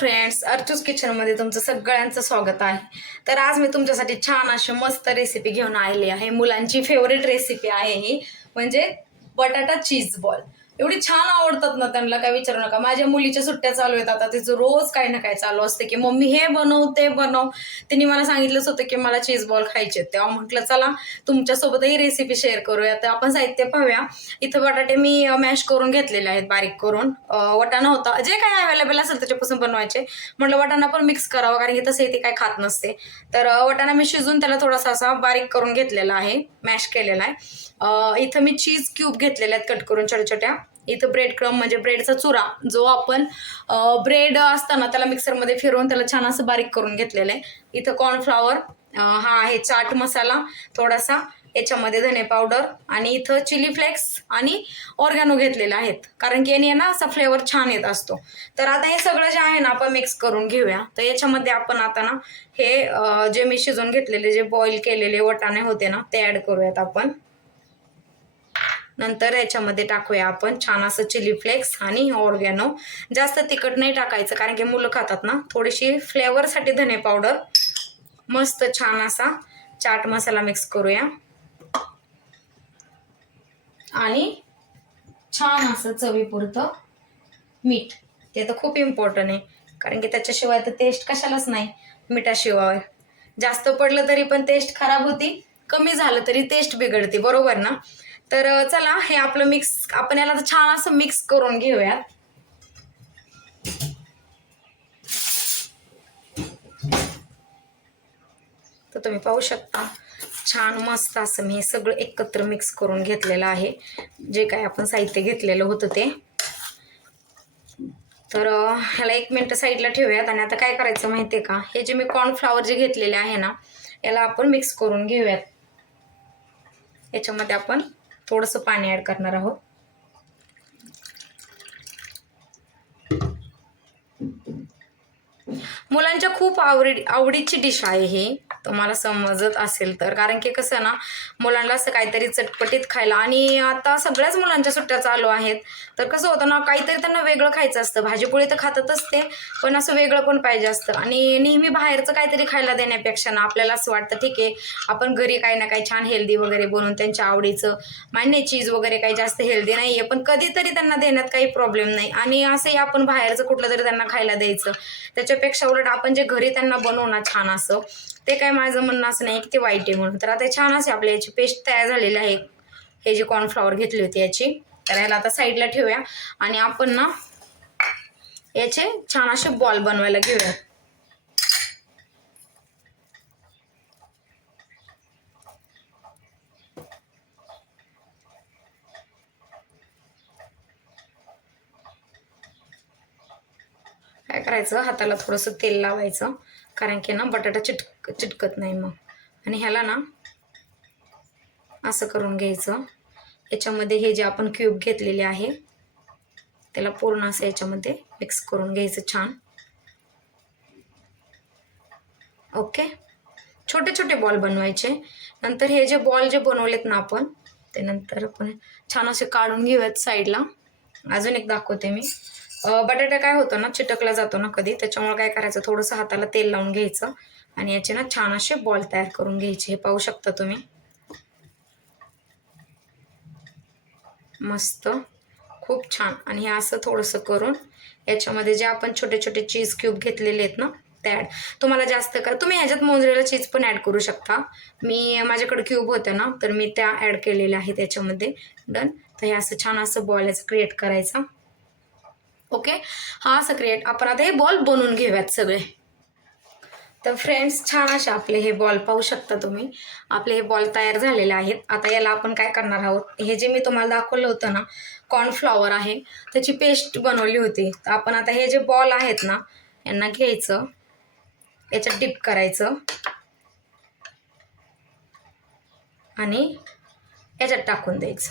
Friends अर्चूस किचनमध्ये तुमचं सगळ्यांचं स्वागत आहे. तर आज मी तुमच्यासाठी छान अशी मस्त रेसिपी घेऊन आलेली आहे. मुलांची फेवरेट रेसिपी आहे ही. म्हणजे बटाटा चीज बॉल एवढी छान आवडतात ना त्यांना काय विचारू नका. माझ्या मुलीच्या सुट्ट्या चालू आहेत आता तिचं रोज काही ना काय चालू असते की मम्मी हे बनव ते बनव. तिने मला सांगितलंच होतं की मला चीज बॉल खायचे आहेत. तेव्हा म्हटलं चला तुमच्यासोबतही रेसिपी शेअर करूया. तर आपण साहित्य पाहूया. इथं बटाटे मी मॅश करून घेतलेले आहेत बारीक करून. वटाणा होता. जे काय अवेलेबल असेल त्याच्यापासून बनवायचे. म्हटलं वटाणा पण मिक्स करावा कारण की तसंही ते काय खात नसते. तर वटाणा मी शिजून त्याला थोडासा असा बारीक करून घेतलेला आहे. मॅश केलेला आहे. इथं मी चीज क्यूब घेतलेले आहेत कट करून छोट्या छोट्या इथं ब्रेड क्रम म्हणजे ब्रेडचा चुरा जो आपण ब्रेड असताना त्याला मिक्सरमध्ये फिरवून त्याला छान असं बारीक करून घेतलेलं आहे. इथं कॉर्नफ्लॉवर हा आहे चाट मसाला थोडासा याच्यामध्ये धने पावडर आणि इथं चिली फ्लेक्स आणि ऑर्गॅनो घेतलेले आहेत. कारण की याने ना असा फ्लेवर छान येत असतो. तर आता हे सगळं जे आहे ना आपण मिक्स करून घेऊया. तर याच्यामध्ये आपण आता ना हे जे मी शिजवून घेतलेले जे बॉईल केलेले वटाणे होते ना ते ॲड करूयात आपण. नंतर याच्यामध्ये टाकूया आपण. छान असं चिली फ्लेक्स आणि ऑर्गॅनो जास्त तिखट नाही टाकायचं कारण की मुलं खातात ना. थोडीशी फ्लेवरसाठी धने पावडर मस्त छान असा चाट मसाला मिक्स करूया. आणि छान असं चवीपुरतं मीठ. ते तर खूप इम्पॉर्टंट आहे. कारण की त्याच्याशिवाय तर टेस्ट कशालाच नाही. मिठाशिवाय. जास्त पडलं तरी पण टेस्ट खराब होती. कमी झालं तरी टेस्ट बिघडते. बरोबर ना? तर चला हे आपलं मिक्स आपण याला छान असं मिक्स करून घेऊयात. तर तुम्ही पाहू शकता छान मस्त असं मी हे सगळं एकत्र मिक्स करून घेतलेलं आहे. जे काय आपण साहित्य घेतलेलं होतं ते. तर ह्याला एक मिनटं साईडला ठेवूयात. आणि आता काय करायचं माहिती आहे का? हे जे मी कॉर्नफ्लावर जे घेतलेले आहे ना याला आपण मिक्स करून घेऊयात. याच्यामध्ये आपण थोडंसं पाणी ॲड करणार आहोत. मुलांच्या खूप आवडी आवडीची डिश आहे ही. तुम्हाला समजत असेल तर. कारण की कसं ना मुलांना असं काहीतरी चटपटीत खायला आणि आता सगळ्याच मुलांच्या सुट्ट्या चालू आहेत. तर कसं होतं ना काहीतरी त्यांना वेगळं खायचं असतं. भाजीपोळी तर खातातच ते पण असं वेगळं पण पाहिजे असतं. आणि नेहमी बाहेरचं काहीतरी खायला देण्यापेक्षा ना आपल्याला असं वाटतं ठीक आहे आपण घरी काही ना काही छान हेल्दी वगैरे बनवून त्यांच्या आवडीचं मान्य चीज वगैरे काही जास्त हेल्दी नाही आहे पण कधीतरी त्यांना देण्यात काही प्रॉब्लेम नाही. आणि असंही आपण बाहेरचं कुठलं तरी त्यांना खायला द्यायचं. त्याच्यापेक्षा उलट आपण जे घरी त्यांना बनवू ना छान असं ते काय माझं म्हणणं असं नाही की ते वाईट आहे म्हणून. तर आता छान असे आपल्या याची पेस्ट तयार झालेली आहे हे जे कॉर्नफ्लॉवर घेतली होती याची. तर याला आता साईडला ठेवूया. आणि आपण ना याचे छान असे बॉल बनवायला घेऊया. काय करायचं? हाताला थोडंसं तेल लावायचं. कारण की ना बटाटा चिटक चिटकत नाही मग. आणि ह्याला ना असं करून घ्यायचं. याच्यामध्ये हे जे आपण क्यूब घेतलेले आहे त्याला पूर्ण असं याच्यामध्ये मिक्स करून घ्यायचं छान. ओके छोटे छोटे बॉल बनवायचे. नंतर हे जे बॉल जे बनवलेत ना आपण ते नंतर आपण छान असे काढून घेऊयात साईडला अजून एक दाखवते मी. बटाटा काय होतं ना चिटकला जातो ना कधी त्याच्यामुळे काय करायचं थोडंसं हाताला तेल लावून घ्यायचं. आणि याचे ना छान असे बॉल तयार करून घ्यायचे हे पाहू शकता तुम्ही. मस्त. खूप छान. आणि हे असं थोडंसं करून याच्यामध्ये जे आपण छोटे छोटे चीज क्यूब घेतलेले आहेत ना ते ॲड तुम्हाला जास्त करा तुम्ही ह्याच्यात मोजरेला चीज पण ॲड करू शकता. मी माझ्याकडे क्यूब होत्या ना तर मी त्या ॲड केलेल्या आहेत याच्यामध्ये. डन तर हे असं छान असं बॉल याचं क्रिएट करायचा. ओके हा असं क्रिएट आपण आता हे बॉल बनवून घेऊयात सगळे. तर फ्रेंड्स छान असे आपले हे बॉल पाहू शकता तुम्ही. आपले हे बॉल तयार झालेले आहेत. आता याला आपण काय करणार आहोत? हे जे मी तुम्हाला दाखवलं होतं ना कॉर्नफ्लॉवर आहे. त्याची पेस्ट बनवली होती. तर आपण आता हे जे बॉल आहेत ना यांना घ्यायचं. याच्यात डिप करायचं. आणि याच्यात टाकून द्यायचं.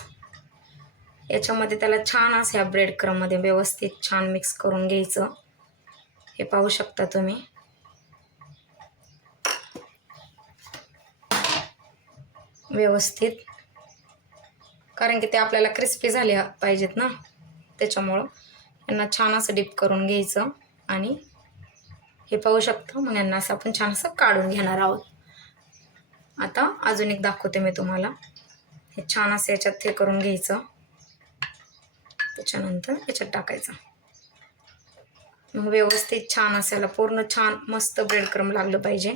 याच्यामध्ये त्याला छान असं ह्या ब्रेड क्रममध्ये व्यवस्थित छान मिक्स करून घ्यायचं. हे पाहू शकता तुम्ही. व्यवस्थित. कारण की ते आपल्याला क्रिस्पी झाले पाहिजेत ना त्याच्यामुळं. यांना छान असं डिप करून घ्यायचं आणि हे पाहू शकतो मग यांना असं आपण छान असं काढून घेणार आहोत. आता अजून एक दाखवते मी तुम्हाला. हे छान असं याच्यात हे करून घ्यायचं. त्याच्यानंतर याच्यात टाकायचं. मग व्यवस्थित छान असायला पूर्ण छान मस्त ब्रेड क्रम लागलं पाहिजे.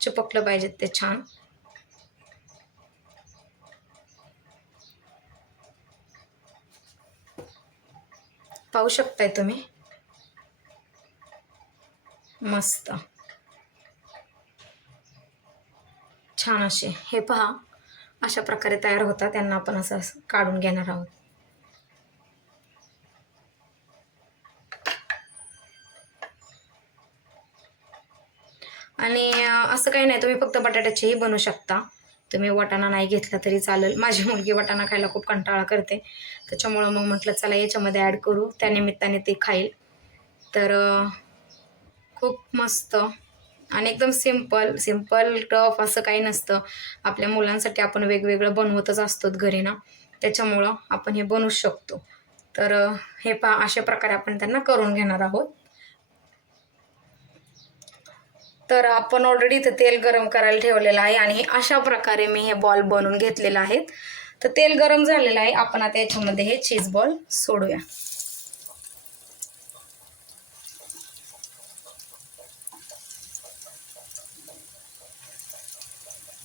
चिपकलं पाहिजेत ते छान. पाहू शकताय तुम्ही? मस्त. छान असे. हे पहा अशा प्रकारे तयार होतात. त्यांना आपण असं असं काढून घेणार आहोत. आणि असं काही नाही. तुम्ही फक्त बटाट्याचेही बनवू शकता. तुम्ही वाटाणा नाही घेतला तरी चालेल. माझी मुलगी वाटाणा खायला खूप कंटाळा करते. त्याच्यामुळं मग म्हटलं चला याच्यामध्ये ॲड करू. त्या निमित्ताने ते खाईल. तर खूप मस्त आणि एकदम सिंपल सिंपल टफ असं काही नसतं. आपल्या मुलांसाठी आपण वेगवेगळं बनवतच असतो घरी ना. त्याच्यामुळं आपण हे बनवू शकतो. तर हे पा अशा प्रकारे आपण त्यांना करून घेणार आहोत. तर आपण ऑलरेडी इथं तेल गरम करायला ठेवलेलं आहे आणि अशा प्रकारे मी हे बॉल बनवून घेतलेले आहेत. तर तेल गरम झालेलं आहे. आपण आता याच्यामध्ये हे चीज बॉल सोडूया.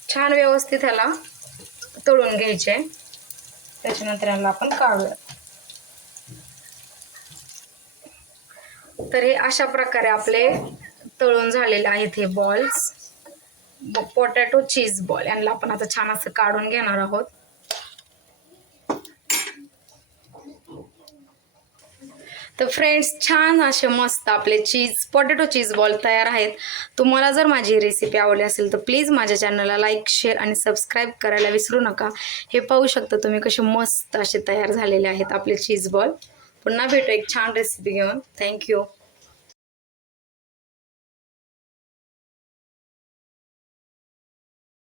छान व्यवस्थित ह्याला तळून घ्यायचे. त्याच्यानंतर ह्याला आपण काढूया. तर हे अशा प्रकारे आपले तळून झालेले आहेत हे बॉल्स पोटॅटो चीज बॉल यांना आपण आता छान असं काढून घेणार आहोत. तर फ्रेंड्स छान असे मस्त आपले चीज पोटॅटो चीज बॉल तयार आहेत. तुम्हाला जर माझी रेसिपी आवडली असेल तर प्लीज माझ्या चॅनलला लाईक शेअर आणि सबस्क्राईब करायला विसरू नका. हे पाहू शकता तुम्ही कसे मस्त असे तयार झालेले आहेत आपले चीज बॉल पुन्हा भेटू एक छान रेसिपी घेऊन. थँक्यू